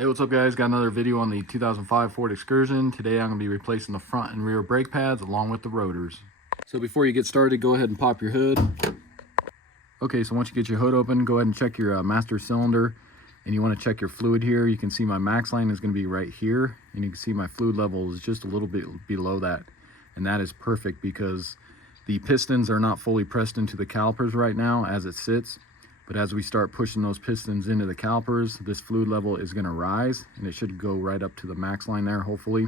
Hey, what's up guys? Got another video on the 2005 Ford Excursion. Today I'm going to be replacing the front and rear brake pads along with the rotors. So before you get started, go ahead and pop your hood. Okay, so once you get your hood open, go ahead and check your master cylinder. And you want to check your fluid here. You can see my max line is going to be right here. And you can see my fluid level is just a little bit below that. And that is perfect because the pistons are not fully pressed into the calipers right now as it sits. But as we start pushing those pistons into the calipers, this fluid level is going to rise and it should go right up to the max line there, hopefully.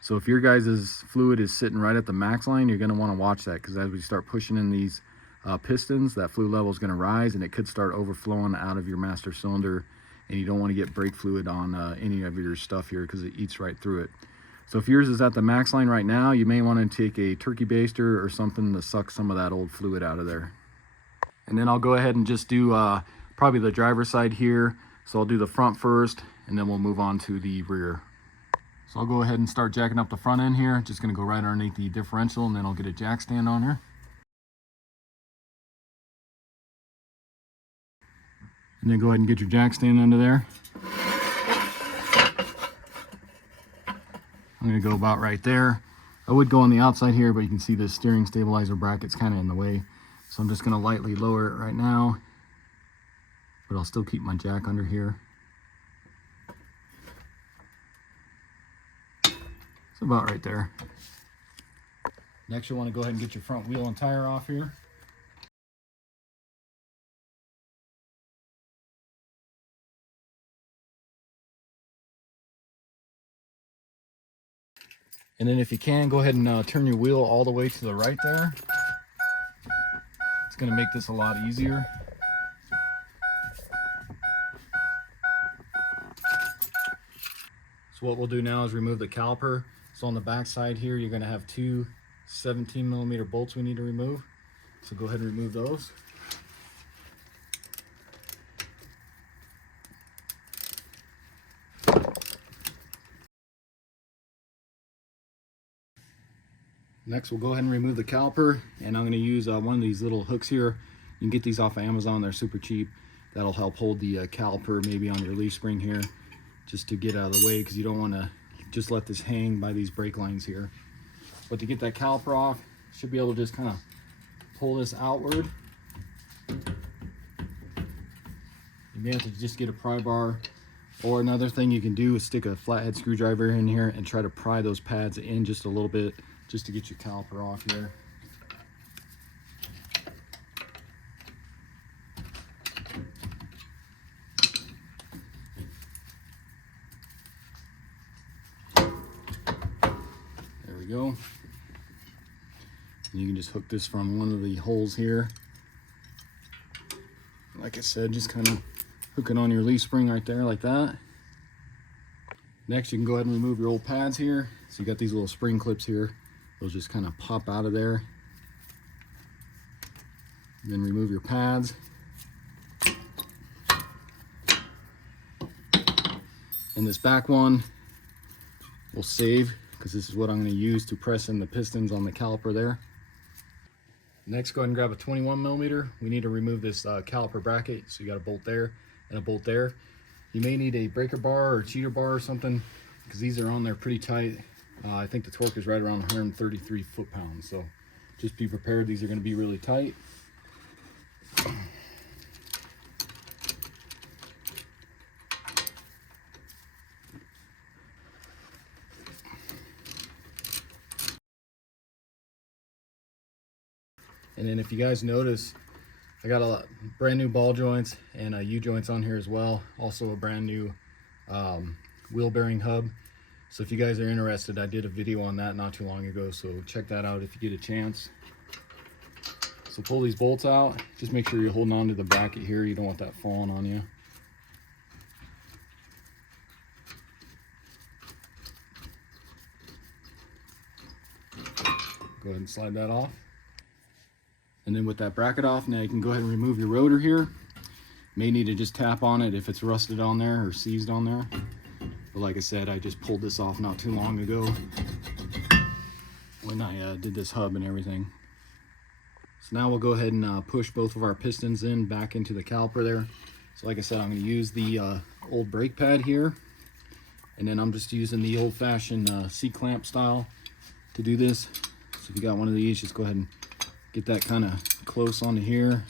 So if your guys' fluid is sitting right at the max line, you're going to want to watch that, because as we start pushing in these pistons, that fluid level is going to rise and it could start overflowing out of your master cylinder, and you don't want to get brake fluid on any of your stuff here because it eats right through it. So if yours is at the max line right now, you may want to take a turkey baster or something to suck some of that old fluid out of there. And then I'll go ahead and just do probably the driver's side here. So I'll do the front first, and then we'll move on to the rear. So I'll go ahead and start jacking up the front end here. Just gonna go right underneath the differential, and then I'll get a jack stand on here. And then go ahead and get your jack stand under there. I'm gonna go about right there. I would go on the outside here, but you can see the steering stabilizer bracket's kind of in the way. So I'm just going to lightly lower it right now, but I'll still keep my jack under here. It's about right there. Next, you'll want to go ahead and get your front wheel and tire off here. And then if you can, go ahead and turn your wheel all the way to the right there. It's going to make this a lot easier. So what we'll do now is remove the caliper. So on the back side here, you're going to have two 17mm bolts we need to remove. So go ahead and remove those. Next, we'll go ahead and remove the caliper, and I'm going to use one of these little hooks here. You can get these off of Amazon, they're super cheap. That'll help hold the caliper maybe on your leaf spring here, just to get out of the way, because you don't want to just let this hang by these brake lines here. But to get that caliper off, you should be able to just kind of pull this outward. You may have to just get a pry bar, or another thing you can do is stick a flathead screwdriver in here and try to pry those pads in just a little bit, just to get your caliper off here. There we go. And you can just hook this from one of the holes here. Like I said, just kind of hook it on your leaf spring right there like that. Next, you can go ahead and remove your old pads here. So you got these little spring clips here. Those just kind of pop out of there. And then remove your pads. And this back one we'll save, because this is what I'm going to use to press in the pistons on the caliper there. Next, go ahead and grab a 21mm. We need to remove this caliper bracket. So you got a bolt there and a bolt there. You may need a breaker bar or cheater bar or something, because these are on there pretty tight. I think the torque is right around 133 foot-pounds, so just be prepared. These are going to be really tight. And then if you guys notice, I got a brand new ball joints and U-joints on here as well. Also a brand new wheel bearing hub. So if you guys are interested, I did a video on that not too long ago, so check that out if you get a chance. So pull these bolts out. Just make sure you're holding on to the bracket here. You don't want that falling on you. Go ahead and slide that off. And then with that bracket off, now you can go ahead and remove your rotor here. May need to just tap on it if it's rusted on there or seized on there. But like I said, I just pulled this off not too long ago when I did this hub and everything. So now we'll go ahead and push both of our pistons in back into the caliper there. So like I said, I'm going to use the old brake pad here. And then I'm just using the old-fashioned C-clamp style to do this. So if you got one of these, just go ahead and get that kind of close onto here.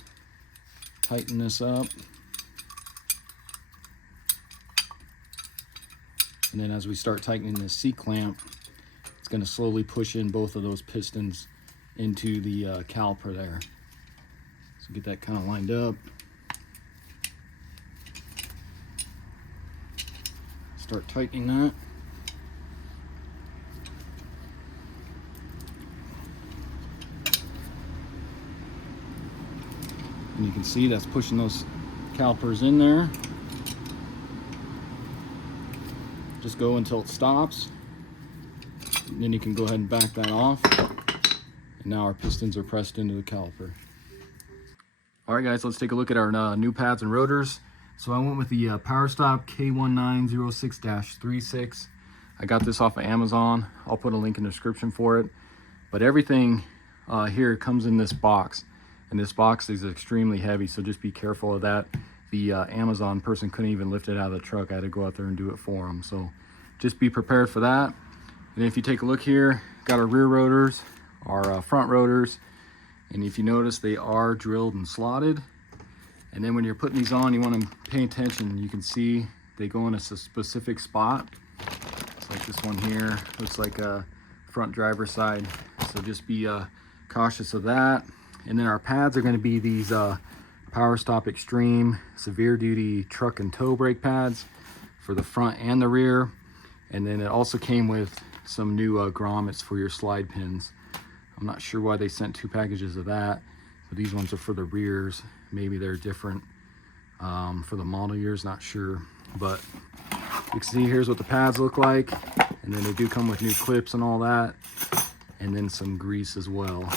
Tighten this up. And then as we start tightening this C-clamp, it's going to slowly push in both of those pistons into the caliper there. So get that kind of lined up. Start tightening that. And you can see that's pushing those calipers in there. Just go until it stops. And then you can go ahead and back that off. And now our pistons are pressed into the caliper. All right, guys, let's take a look at our new pads and rotors. So I went with the PowerStop K1906-36. I got this off of Amazon. I'll put a link in the description for it. But everything here comes in this box. And this box is extremely heavy, so just be careful of that. The Amazon person couldn't even lift it out of the truck. I had to go out there and do it for them. So just be prepared for that. And if you take a look here, got our rear rotors, our front rotors. And if you notice, they are drilled and slotted. And then when you're putting these on, you want to pay attention. You can see they go in a specific spot. It's like this one here. Looks like a front driver's side. So just be cautious of that. And then our pads are going to be these PowerStop Extreme Severe Duty Truck and Tow brake pads for the front and the rear. And then it also came with some new grommets for your slide pins. I'm not sure why they sent 2 packages of that, but these ones are for the rears. Maybe they're different for the model years, not sure. But you can see here's what the pads look like. And then they do come with new clips and all that. And then some grease as well.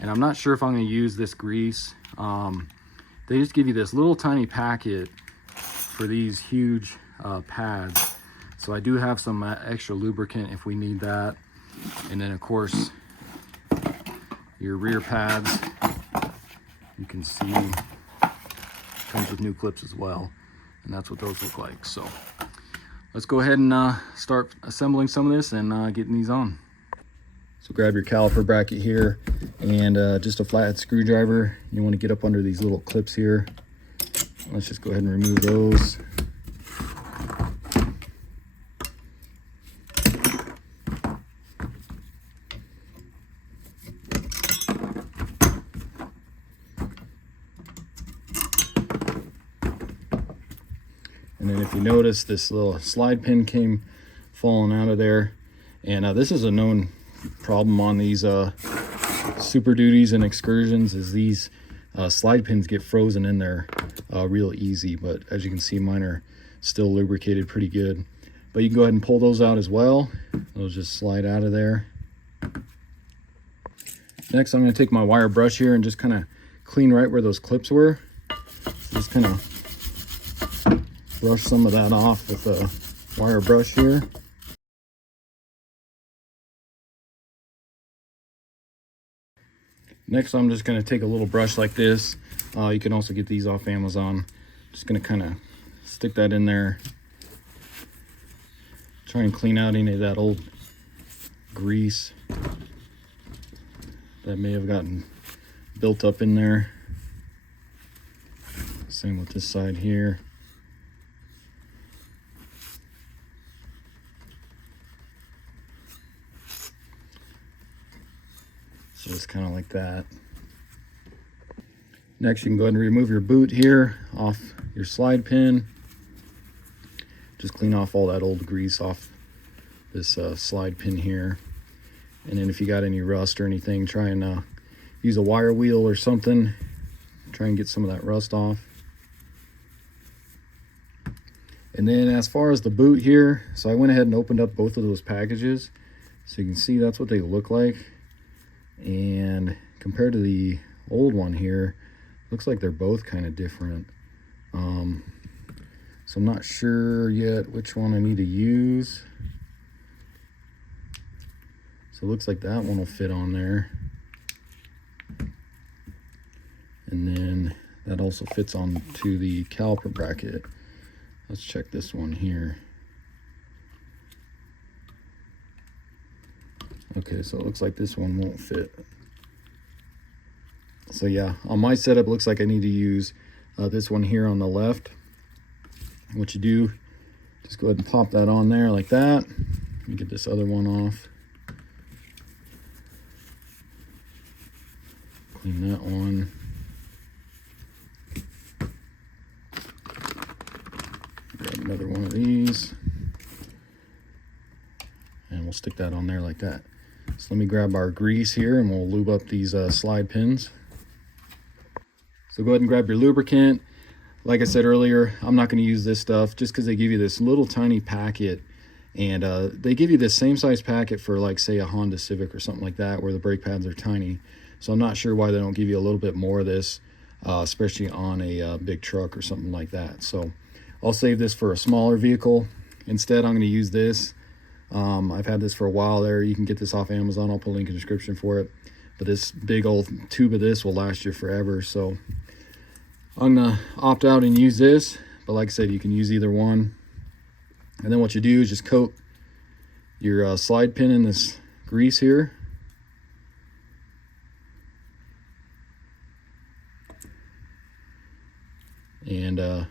And I'm not sure if I'm going to use this grease. They just give you this little tiny packet for these huge pads. So I do have some extra lubricant if we need that. And then of course your rear pads, you can see comes with new clips as well. And that's what those look like. So let's go ahead and start assembling some of this and getting these on. So grab your caliper bracket here and just a flathead screwdriver. You want to get up under these little clips here. Let's just go ahead and remove those. And then if you notice, this little slide pin came falling out of there. And this is a known problem on these Super Duties and Excursions, is these slide pins get frozen in there real easy. But as you can see, mine are still lubricated pretty good. But you can go ahead and pull those out as well. Those just slide out of there. Next, I'm going to take my wire brush here and just kind of clean right where those clips were. Just kind of brush some of that off with a wire brush here. Next, I'm just going to take a little brush like this. You can also get these off Amazon. Just going to kind of stick that in there. Try and clean out any of that old grease that may have gotten built up in there. Same with this side here. So just kind of like that. Next, you can go ahead and remove your boot here off your slide pin. Just clean off all that old grease off this slide pin here. And then if you got any rust or anything, try and use a wire wheel or something. Try and get some of that rust off. And then as far as the boot here, so I went ahead and opened up both of those packages. So you can see that's what they look like. And compared to the old one here, looks like they're both kind of different. So I'm not sure yet which one I need to use. So it looks like that one will fit on there. And then that also fits on to the caliper bracket. Let's check this one here. Okay, so it looks like this one won't fit. So yeah, on my setup, it looks like I need to use this one here on the left. What you do, just go ahead and pop that on there like that. Let me get this other one off. Clean that one. Grab another one of these. And we'll stick that on there like that. So let me grab our grease here and we'll lube up these slide pins. So go ahead and grab your lubricant. Like I said earlier, I'm not going to use this stuff just because they give you this little tiny packet, and they give you the same size packet for, like, say a Honda Civic or something like that, where the brake pads are tiny. So I'm not sure why they don't give you a little bit more of this, especially on a big truck or something like that. So I'll save this for a smaller vehicle. Instead, I'm going to use this. I've had this for a while there. You can get this off Amazon. I'll put a link in the description for it. But this big old tube of this will last you forever. So I'm gonna opt out and use this, but like I said, you can use either one. And then what you do is just coat your slide pin in this grease here. And the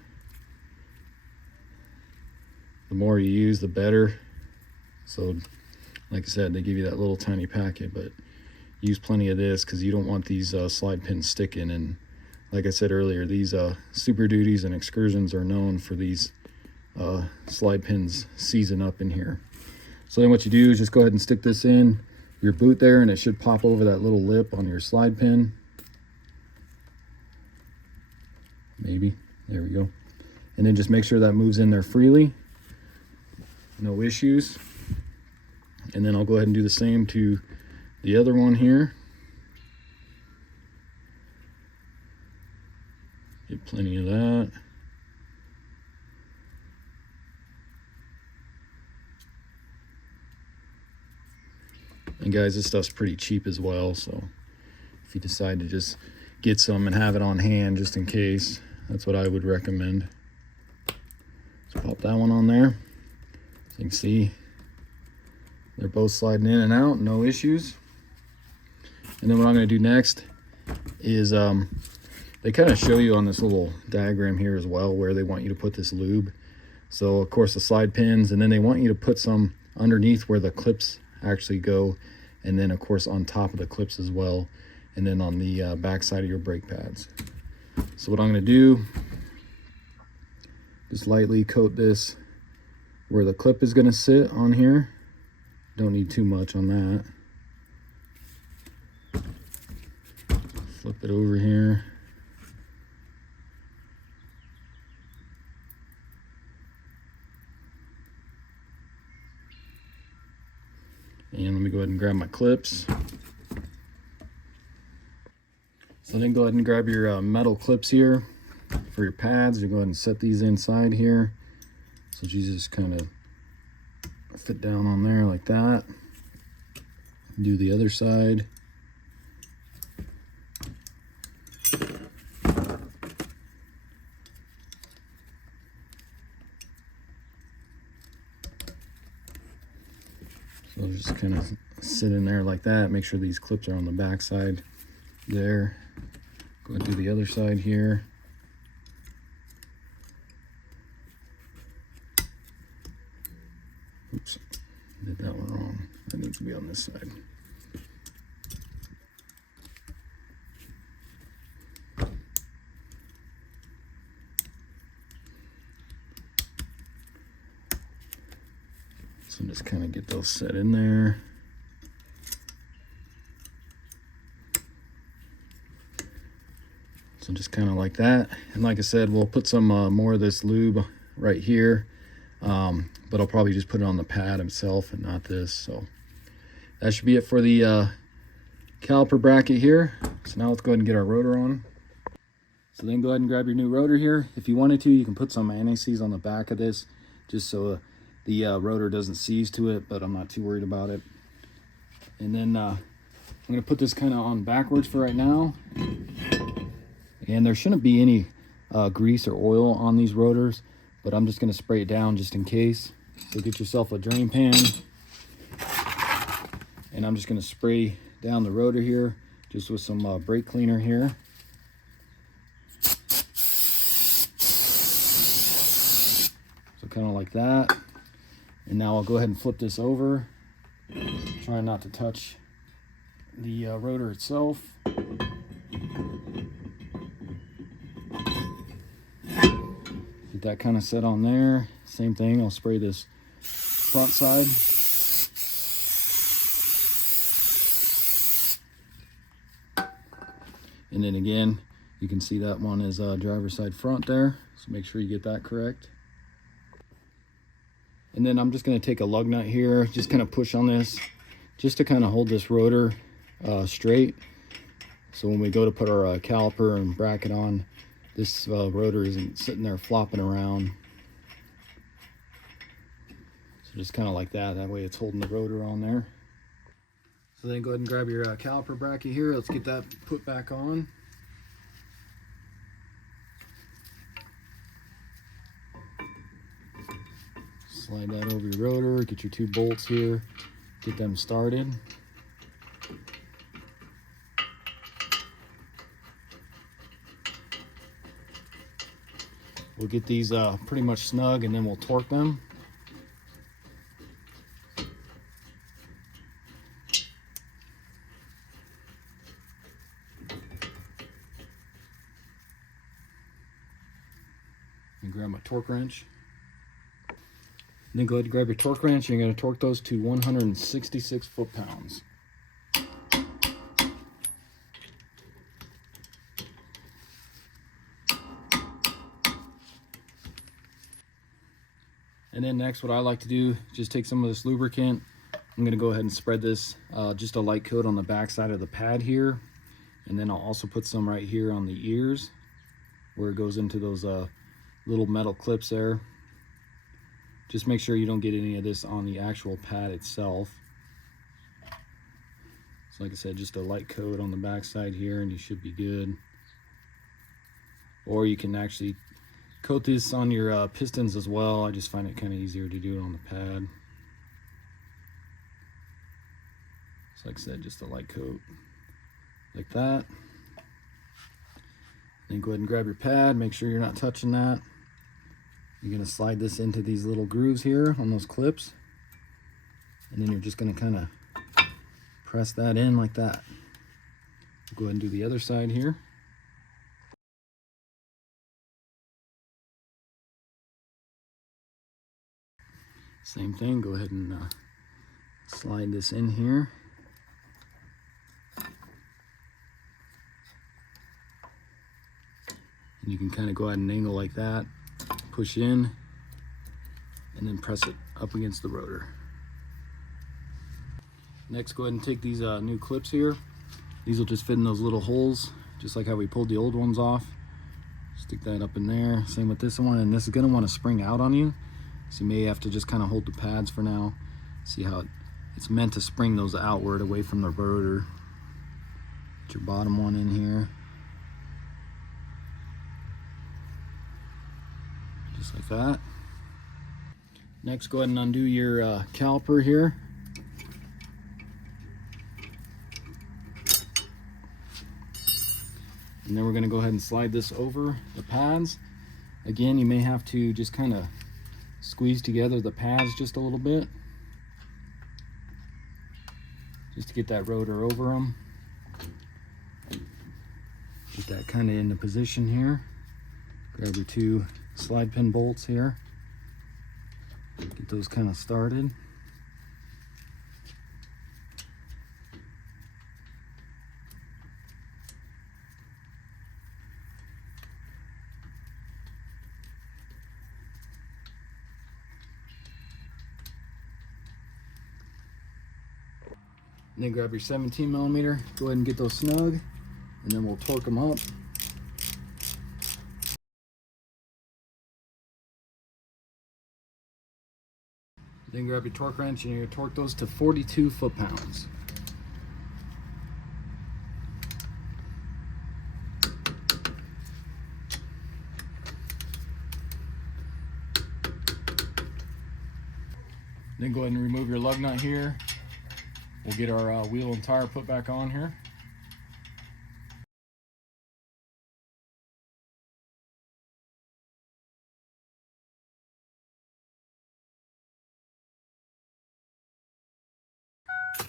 more you use, the better. So like I said, they give you that little tiny packet, but use plenty of this because you don't want these slide pins sticking. And like I said earlier, these Superduties and Excursions are known for these slide pins seizing up in here. So then what you do is just go ahead and stick this in your boot there, and it should pop over that little lip on your slide pin. Maybe. There we go. And then just make sure that moves in there freely. No issues. And then I'll go ahead and do the same to the other one here. Get plenty of that. And guys, this stuff's pretty cheap as well, so if you decide to just get some and have it on hand just in case, that's what I would recommend. So pop that one on there. So you can see they're both sliding in and out, no issues. And then what I'm going to do next is they kind of show you on this little diagram here as well where they want you to put this lube. So of course the slide pins, and then they want you to put some underneath where the clips actually go, and then of course on top of the clips as well, and then on the back side of your brake pads. So what I'm going to do, just lightly coat this where the clip is going to sit on here. Don't need too much on that. Flip it over here. And let me go ahead and grab my clips. So then go ahead and grab your metal clips here for your pads. You go ahead and set these inside here. So you just kind of fit down on there like that. Do the other side. So just kind of sit in there like that. Make sure these clips are on the back side there. Go ahead and do the other side here. Oops, did that one wrong. That needs to be on this side. So just kind of get those set in there. So just kind of like that. And like I said, we'll put some more of this lube right here. But I'll probably just put it on the pad itself and not this. So that should be it for the caliper bracket here. So now let's go ahead and get our rotor on. So then go ahead and grab your new rotor here. If you wanted to, you can put some anti-seize on the back of this just so the rotor doesn't seize to it, but I'm not too worried about it. And then I'm going to put this kind of on backwards for right now. And there shouldn't be any grease or oil on these rotors, but I'm just going to spray it down just in case. So get yourself a drain pan. And I'm just going to spray down the rotor here just with some brake cleaner here. So kind of like that. And now I'll go ahead and flip this over. Try not to touch the rotor itself. Get that kind of set on there. Same thing, I'll spray this front side. And then again, you can see that one is driver's side front there. So make sure you get that correct. And then I'm just going to take a lug nut here, just kind of push on this, just to kind of hold this rotor straight. So when we go to put our caliper and bracket on, this rotor isn't sitting there flopping around. So just kind of like that. That way it's holding the rotor on there. So then go ahead and grab your caliper bracket here. Let's get that put back on. Slide that over your rotor, get your 2 bolts here, get them started. We'll get these pretty much snug and then we'll torque them. And grab my torque wrench. Then go ahead and grab your torque wrench and you're going to torque those to 166 foot-pounds. And then next, what I like to do, just take some of this lubricant. I'm going to go ahead and spread this, just a light coat on the back side of the pad here. And then I'll also put some right here on the ears where it goes into those little metal clips there. Just make sure you don't get any of this on the actual pad itself. So like I said, just a light coat on the back side here and you should be good. Or you can actually coat this on your pistons as well. I just find it kind of easier to do it on the pad. So like I said, just a light coat like that. Then go ahead and grab your pad, make sure you're not touching that. You're going to slide this into these little grooves here on those clips. And then you're just going to kind of press that in like that. Go ahead and do the other side here. Same thing, go ahead and slide this in here. And you can kind of go ahead and angle like that. Push in and then press it up against the rotor. Next, go ahead and take these new clips here. These will just fit in those little holes, just like how we pulled the old ones off. Stick that up in there. Same with this one, and this is going to want to spring out on you. So you may have to just kind of hold the pads for now. See how it's meant to spring those outward away from the rotor. Get your bottom one in here. Just like that. Next, go ahead and undo your caliper here. And then we're going to go ahead and slide this over the pads. Again, you may have to just kind of squeeze together the pads just a little bit, just to get that rotor over them. Get that kind of into position here. Grab your 2 slide pin bolts here. Get those kind of started. And then grab your 17 millimeter, go ahead and get those snug, and then we'll torque them up. Then grab your torque wrench and you're going to torque those to 42 foot-pounds. Then go ahead and remove your lug nut here. We'll get our wheel and tire put back on here.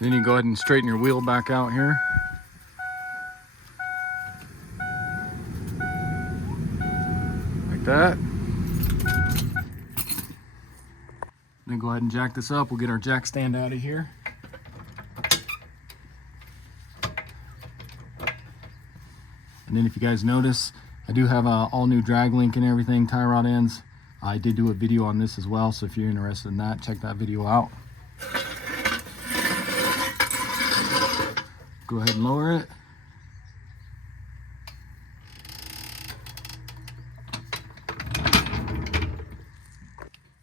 Then you go ahead and straighten your wheel back out here. Like that. Then go ahead and jack this up. We'll get our jack stand out of here. And then if you guys notice, I do have all new drag link and everything, tie rod ends. I did do a video on this as well, so if you're interested in that, check that video out. Go ahead and lower it.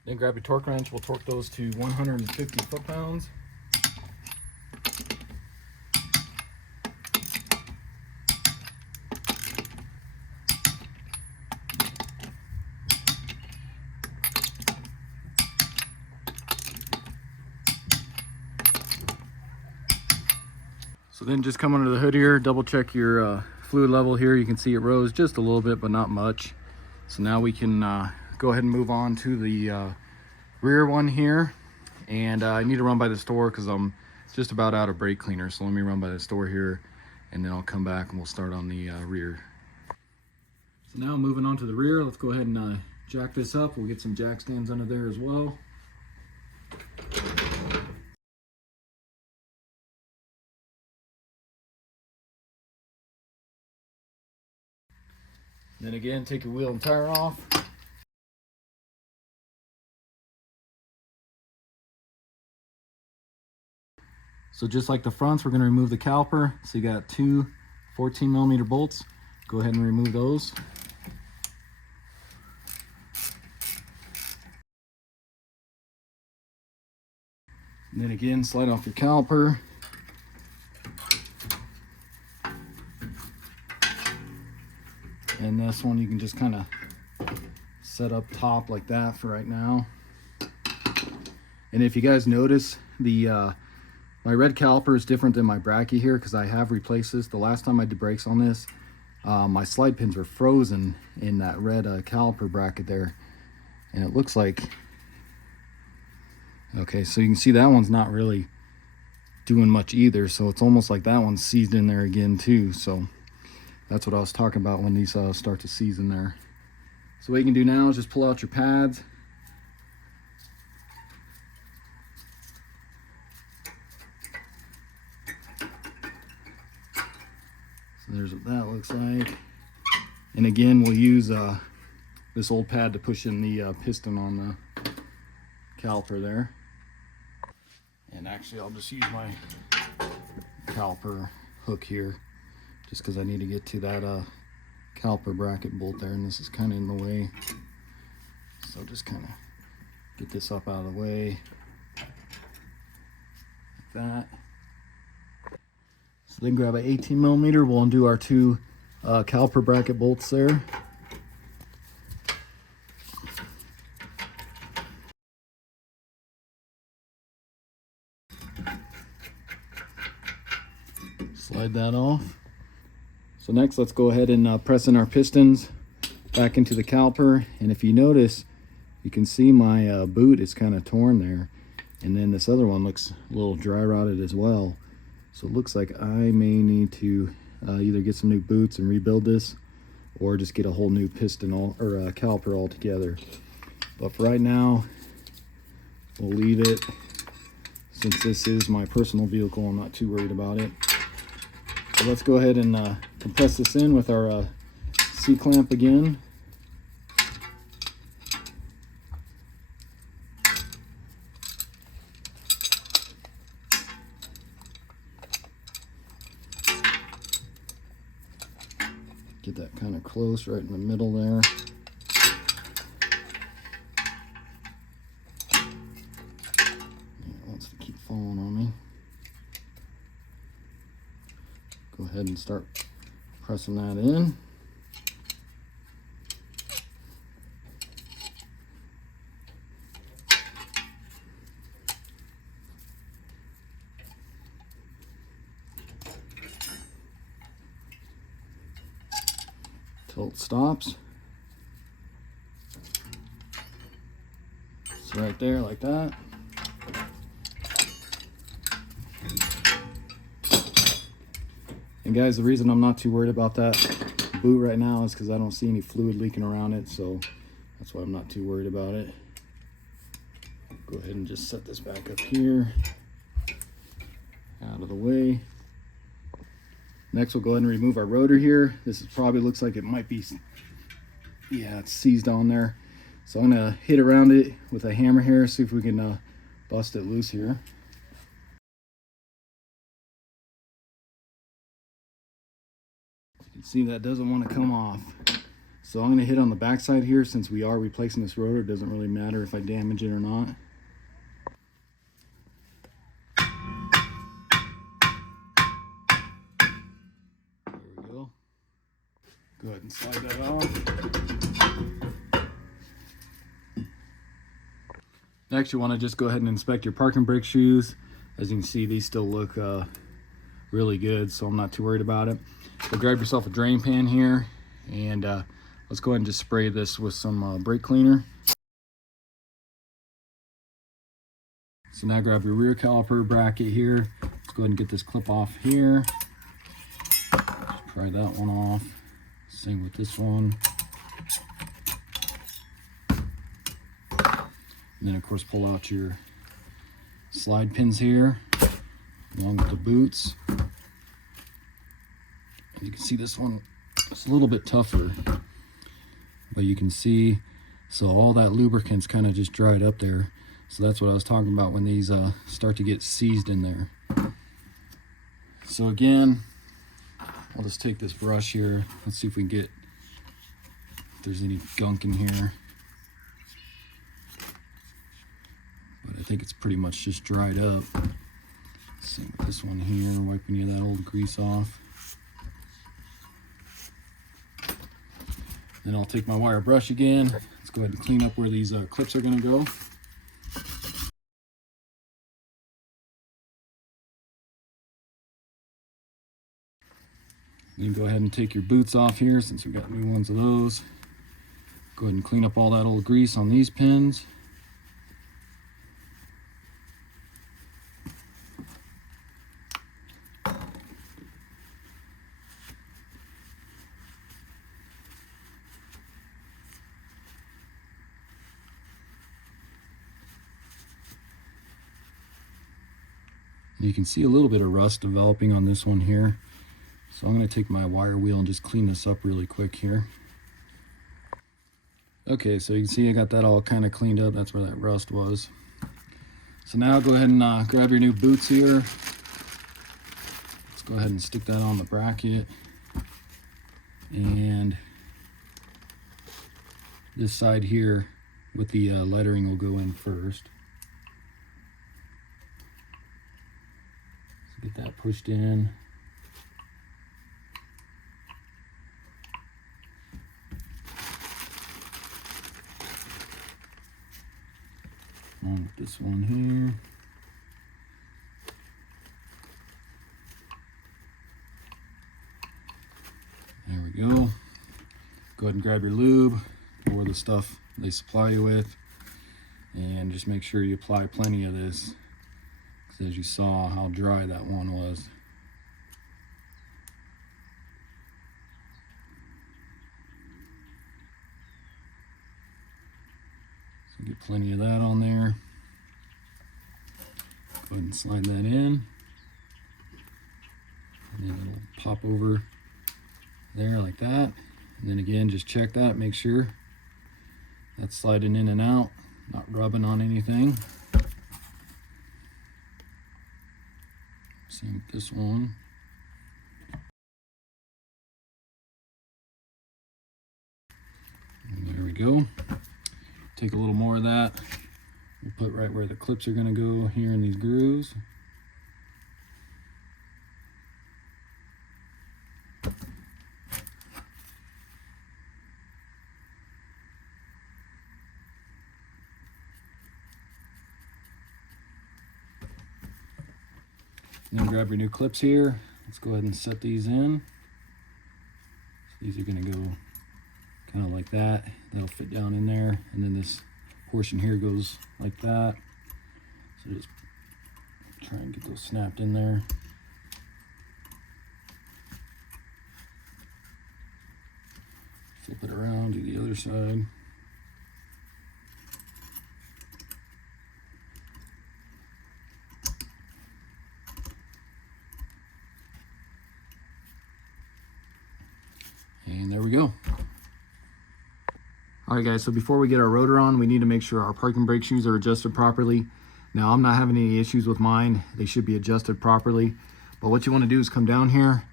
Then grab your torque wrench. We'll torque those to 150 foot-pounds. So then just come under the hood here, double check your fluid level here. You can see it rose just a little bit, but not much. So now we can go ahead and move on to the rear one here. And I need to run by the store because I'm just about out of brake cleaner. So let me run by the store here and then I'll come back and we'll start on the rear. So now moving on to the rear, let's go ahead and jack this up. We'll get some jack stands under there as well. Then again, take your wheel and tire off. So just like the fronts, we're going to remove the caliper. So you got two 14mm bolts. Go ahead and remove those. And then again, slide off your caliper. And this one you can just kind of set up top like that for right now. And if you guys notice, the my red caliper is different than my bracket here because I have replaced this. The last time I did brakes on this, my slide pins were frozen in that red caliper bracket there. And it looks like, okay, so you can see that one's not really doing much either. So it's almost like that one's seized in there again too. So that's what I was talking about when these start to seize in there. So what you can do now is just pull out your pads. So there's what that looks like. And again, we'll use this old pad to push in the piston on the caliper there. And actually I'll just use my caliper hook here, just because I need to get to that caliper bracket bolt there, and this is kind of in the way. So just kind of get this up out of the way, like that. So then grab an 18mm, we'll undo our two caliper bracket bolts there. Slide that off. So next, let's go ahead and press in our pistons back into the caliper. And if you notice, you can see my boot is kind of torn there. And then this other one looks a little dry rotted as well. So it looks like I may need to either get some new boots and rebuild this, or just get a whole new piston or caliper altogether. But for right now, we'll leave it. Since this is my personal vehicle, I'm not too worried about it. So let's go ahead and compress this in with our C-clamp again. Get that kind of close right in the middle there. It wants to keep falling on me. Go ahead and start pressing that in. till it stops. So right there, like that. And guys, the reason I'm not too worried about that boot right now is because I don't see any fluid leaking around it, so that's why I'm not too worried about it. Go ahead and just set this back up here, out of the way. Next, we'll go ahead and remove our rotor here. This is probably looks like it might be, yeah, it's seized on there. So I'm gonna hit around it with a hammer here, see if we can bust it loose here. You can see that doesn't want to come off. So I'm gonna hit on the back side here. Since we are replacing this rotor, it doesn't really matter if I damage it or not. There we go. Go ahead and slide that off. Next, you want to just go ahead and inspect your parking brake shoes. As you can see, these still look really good, so I'm not too worried about it. So grab yourself a drain pan here, and let's go ahead and just spray this with some brake cleaner. So now grab your rear caliper bracket here. Let's go ahead and get this clip off here. Just pry that one off. Same with this one. And then of course pull out your slide pins here, along with the boots. As you can see, this one is a little bit tougher, but you can see, so all that lubricant's kind of just dried up there. So that's what I was talking about when these start to get seized in there. So again, I'll just take this brush here. Let's see if we can get, if there's any gunk in here. But I think it's pretty much just dried up. Same with this one here, wipe any of that old grease off. Then I'll take my wire brush again. Let's go ahead and clean up where these clips are going to go. You can go ahead and take your boots off here since we got new ones of those. Go ahead and clean up all that old grease on these pins. You can see a little bit of rust developing on this one here. So I'm going to take my wire wheel and just clean this up really quick here. Okay, so you can see I got that all kind of cleaned up. That's where that rust was. So now go ahead and grab your new boots here. Let's go ahead and stick that on the bracket. And this side here with the lettering will go in first. So get that pushed in. Along with this one here. There we go. Go ahead and grab your lube or the stuff they supply you with, and just make sure you apply plenty of this, because as you saw how dry that one was. So get plenty of that on there. Go ahead and slide that in, and then it'll pop over there like that. And then again, just check that, make sure that's sliding in and out, not rubbing on anything. Same with this one. And there we go. Take a little more of that. We'll put right where the clips are going to go here in these grooves. And then grab your new clips here. Let's go ahead and set these in. So these are going to go kind of like that. That'll fit down in there, and then this portion here goes like that. So just try and get those snapped in there. Flip it around, do the other side. And there we go. All right guys, so before we get our rotor on, we need to make sure our parking brake shoes are adjusted properly. Now I'm not having any issues with mine. They should be adjusted properly. But what you want to do is come down here,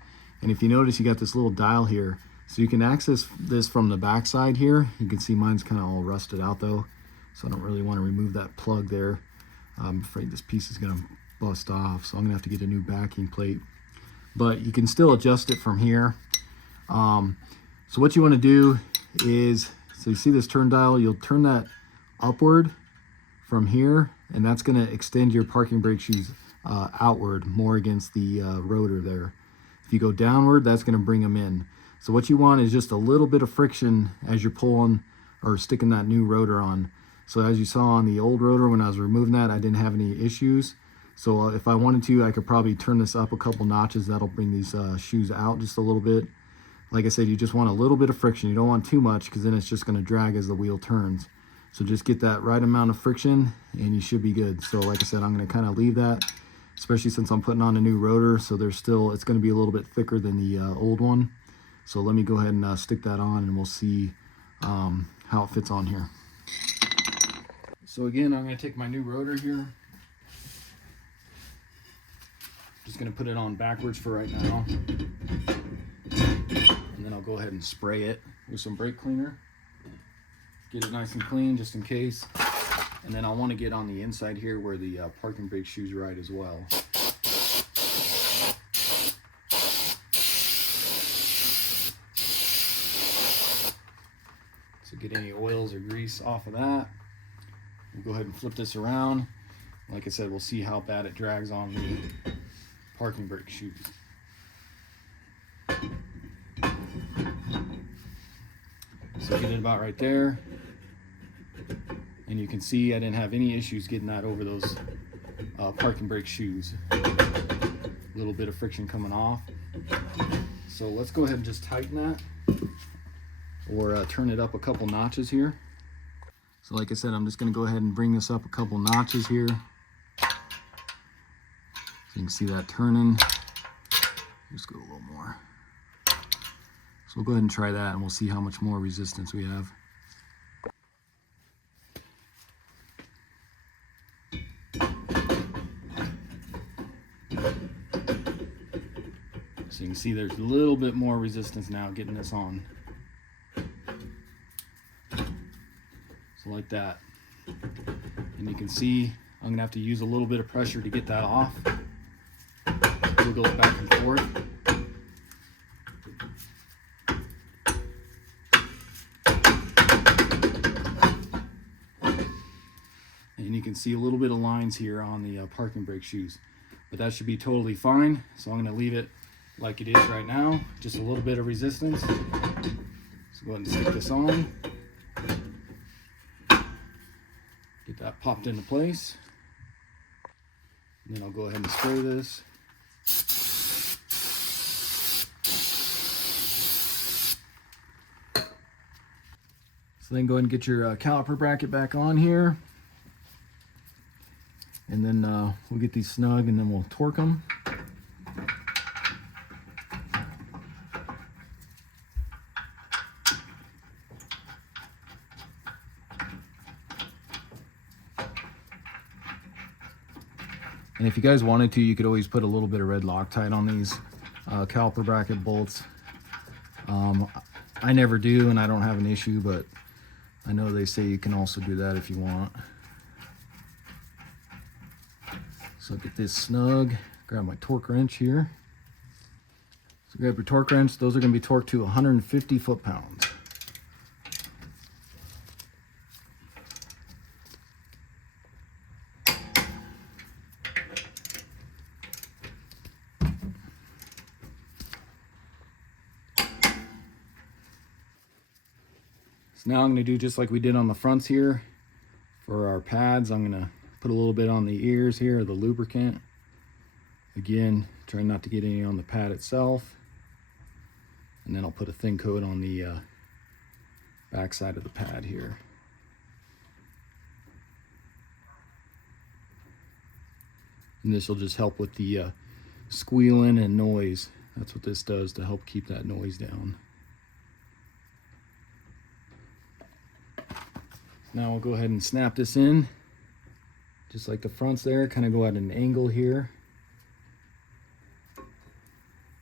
and if you notice, you got this little dial here. So you can access this from the back side here. You can see mine's kind of all rusted out though, so I don't really want to remove that plug there. I'm afraid this piece is going to bust off, so I'm going to have to get a new backing plate. But you can still adjust it from here. So what you want to do is, so you see this turn dial, you'll turn that upward from here, and that's going to extend your parking brake shoes outward more against the rotor there. If you go downward, that's going to bring them in. So what you want is just a little bit of friction as you're pulling or sticking that new rotor on. So as you saw on the old rotor, when I was removing that, I didn't have any issues. So if I wanted to, I could probably turn this up a couple notches. That'll bring these shoes out just a little bit. Like I said, you just want a little bit of friction. You don't want too much, because then it's just going to drag as the wheel turns. So just get that right amount of friction and you should be good. So like I said, I'm going to kind of leave that, especially since I'm putting on a new rotor. So there's still, it's going to be a little bit thicker than the old one. So let me go ahead and stick that on, and we'll see how it fits on here. So again, I'm going to take my new rotor here. Just going to put it on backwards for right now. And then I'll go ahead and spray it with some brake cleaner. Get it nice and clean just in case. And then I want to get on the inside here where the parking brake shoes ride as well. So get any oils or grease off of that. We'll go ahead and flip this around. Like I said, we'll see how bad it drags on the parking brake shoes. So get it about right there. And you can see I didn't have any issues getting that over those parking brake shoes. A little bit of friction coming off. So let's go ahead and just tighten that, or turn it up a couple notches here. So like I said, I'm just going to go ahead and bring this up a couple notches here. So you can see that turning. Just go a little more. So we'll go ahead and try that, and we'll see how much more resistance we have. So you can see there's a little bit more resistance now getting this on. So like that. And you can see I'm gonna have to use a little bit of pressure to get that off. Wiggle it back and forth. And you can see a little bit of lines here on the parking brake shoes, but that should be totally fine. So I'm going to leave it like it is right now, just a little bit of resistance. So go ahead and stick this on, get that popped into place, and then I'll go ahead and spray this. So then go ahead and get your caliper bracket back on here. And then we'll get these snug, and then we'll torque them. And if you guys wanted to, you could always put a little bit of red Loctite on these caliper bracket bolts. I never do, and I don't have an issue, but I know they say you can also do that if you want. So get this snug, grab my torque wrench here. So grab your torque wrench, those are going to be torqued to 150 foot-pounds. So now I'm going to do just like we did on the fronts here. For our pads, I'm going to put a little bit on the ears here, the lubricant. Again, try not to get any on the pad itself. And then I'll put a thin coat on the back side of the pad here. And this will just help with the squealing and noise. That's what this does to help keep that noise down. Now we'll go ahead and snap this in, just like the fronts there, kind of go at an angle here.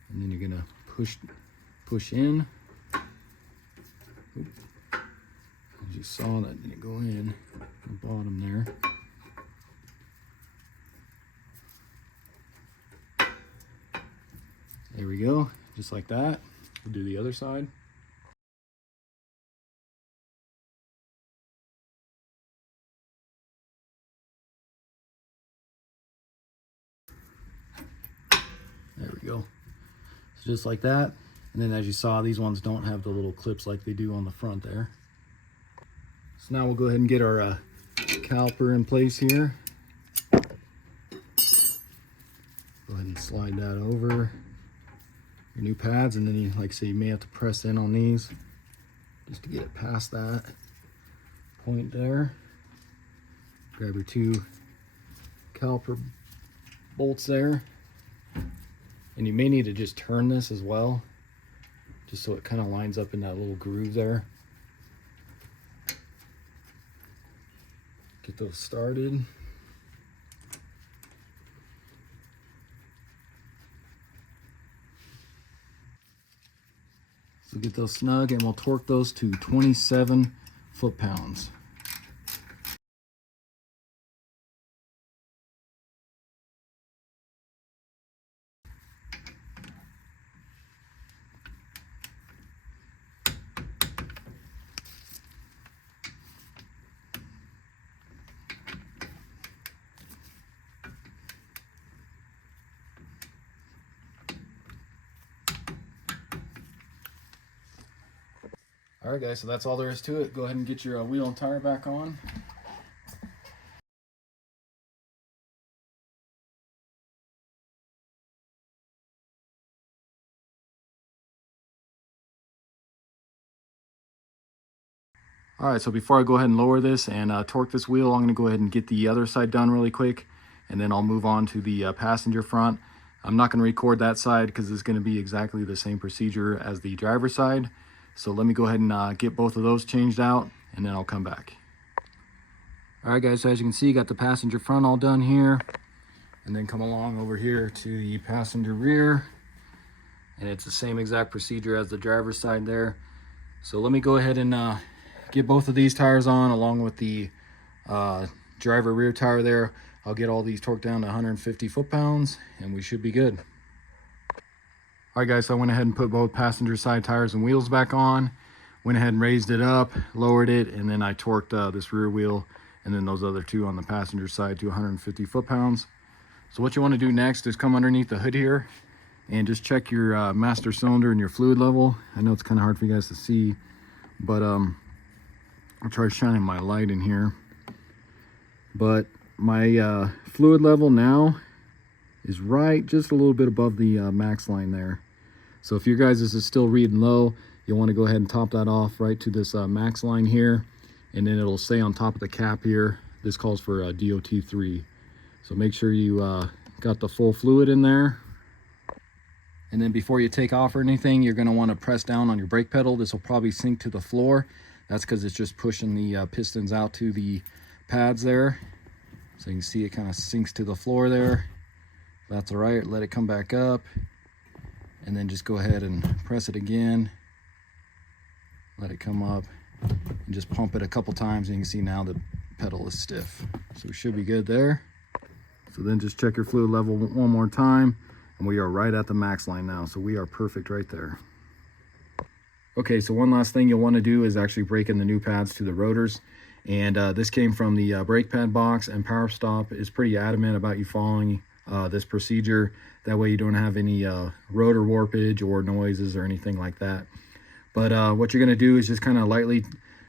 And then you're gonna push in. Oop. As you saw, that didn't go in the bottom there. There we go, just like that. We'll do the other side. There we go. So just like that. And then as you saw, these ones don't have the little clips like they do on the front there. So now we'll go ahead and get our caliper in place here. Go ahead and slide that over your new pads, and then you, like I say, you may have to press in on these just to get it past that point there. Grab your two caliper bolts there, and you may need to just turn this as well, just so it kind of lines up in that little groove there. Get those started. So get those snug, and we'll torque those to 27 foot-pounds. All right, guys, so that's all there is to it. Go ahead and get your wheel and tire back on. All right, so before I go ahead and lower this and torque this wheel, I'm going to go ahead and get the other side done really quick, and then I'll move on to the passenger front. I'm not going to record that side because it's going to be exactly the same procedure as the driver's side. So let me go ahead and get both of those changed out, and then I'll come back. All right, guys, so as you can see, got the passenger front all done here, and then come along over here to the passenger rear, and it's the same exact procedure as the driver's side there. So let me go ahead and get both of these tires on along with the driver rear tire there. I'll get all these torqued down to 150 foot-pounds, and we should be good. All right, guys, so I went ahead and put both passenger side tires and wheels back on. Went ahead and raised it up, lowered it, and then I torqued this rear wheel and then those other two on the passenger side to 150 foot-pounds. So what you want to do next is come underneath the hood here and just check your master cylinder and your fluid level. I know it's kind of hard for you guys to see, but I'll try shining my light in here. But my fluid level now is right just a little bit above the max line there. So if your guys is still reading low, you'll want to go ahead and top that off right to this max line here, and then it'll stay on top of the cap here. This calls for DOT3. So make sure you got the full fluid in there. And then before you take off or anything, you're going to want to press down on your brake pedal. This will probably sink to the floor. That's because it's just pushing the pistons out to the pads there. So you can see it kind of sinks to the floor there. That's all right. Let it come back up, and then just go ahead and press it again. Let it come up, and just pump it a couple times, and you can see now the pedal is stiff. So we should be good there. So then just check your fluid level one more time, and we are right at the max line now. So we are perfect right there. Okay, so one last thing you'll want to do is actually break in the new pads to the rotors. And this came from the brake pad box, and Power Stop is pretty adamant about you following this procedure. That way you don't have any rotor warpage or noises or anything like that. But what you're going to do is just kind of lightly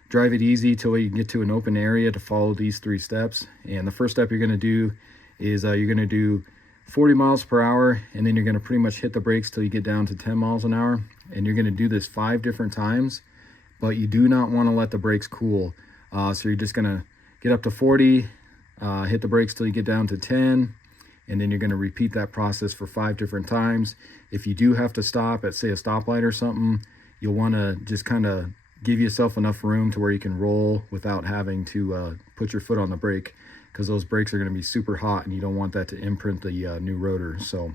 drive it easy till you get to an open area to follow these 3 steps. And the first step you're going to do is you're going to do 40 miles per hour, and then you're going to pretty much hit the brakes till you get down to 10 miles an hour. And you're going to do this 5 different times, but you do not want to let the brakes cool. So you're just going to get up to 40, hit the brakes till you get down to 10, and then you're going to repeat that process for 5 different times. If you do have to stop at, say, a stoplight or something, you'll want to just kind of give yourself enough room to where you can roll without having to put your foot on the brake, because those brakes are going to be super hot and you don't want that to imprint the new rotor. So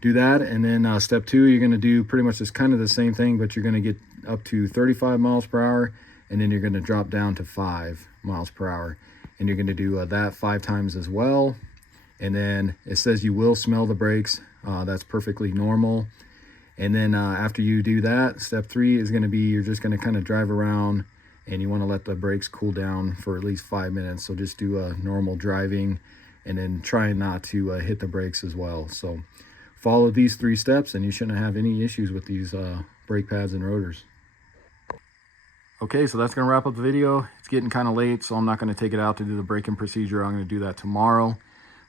do that. And then step 2, you're going to do pretty much just kind of the same thing, but you're going to get up to 35 miles per hour, and then you're going to drop down to 5 miles per hour, and you're going to do that 5 times as well. And then it says you will smell the brakes. That's perfectly normal. And then after you do that, step 3 is going to be, you're just going to kind of drive around, and you want to let the brakes cool down for at least 5 minutes. So just do a normal driving, and then try not to hit the brakes as well. So follow these 3 steps, and you shouldn't have any issues with these brake pads and rotors. Okay, so that's going to wrap up the video. It's getting kind of late, so I'm not going to take it out to do the braking procedure. I'm going to do that tomorrow.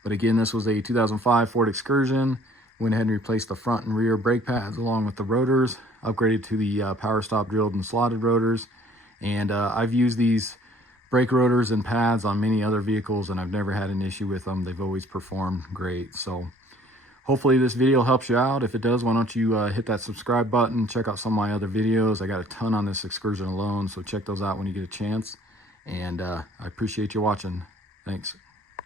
But again, this was a 2005 Ford Excursion. Went ahead and replaced the front and rear brake pads along with the rotors. Upgraded to the power stop drilled and slotted rotors. And I've used these brake rotors and pads on many other vehicles, and I've never had an issue with them. They've always performed great. So hopefully this video helps you out. If it does, why don't you hit that subscribe button. Check out some of my other videos. I got a ton on this Excursion alone, so check those out when you get a chance. And I appreciate you watching. Thanks.